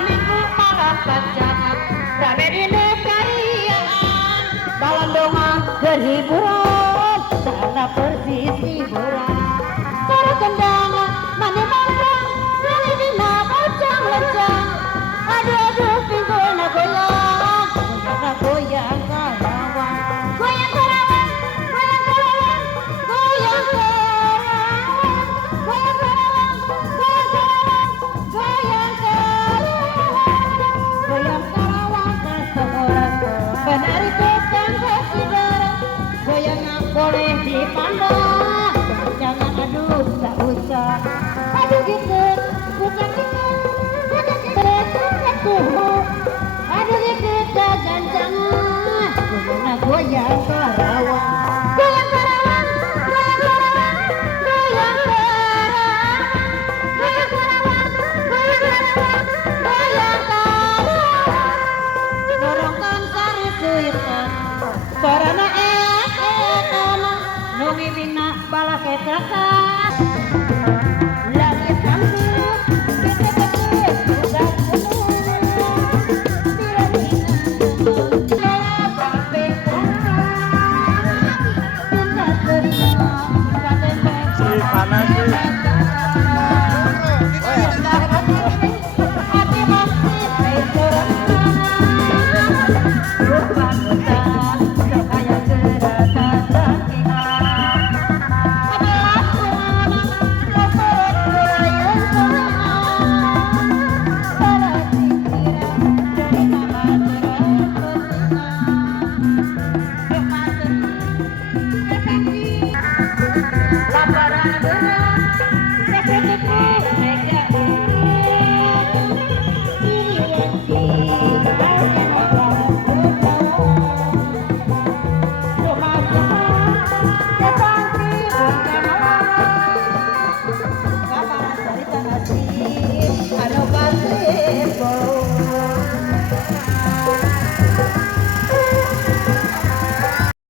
Minggu para pajangan rame di negarian dalam doa berhiburan sana persis hiburan cara kendangan mana mandang dari dina bocang lencang aduh pinggulna goyang goyangna goyang karawang goyang karawang goyang karawang goyang karawang goyang karawang goyang karawang goyang karawang goyang karawang kasohoran penari tukang kesidara goyangna boleh dipandang jangan aduh tak usah aduh gitu bukan gitu aduh gitu aduh gitu jangan goyangna goyang karawang goyang karawang goyang karawang goyang karawang goyang karawang goyang karawang goyang karawang dorongkan sari suitan sarana nungi bina bala ketaka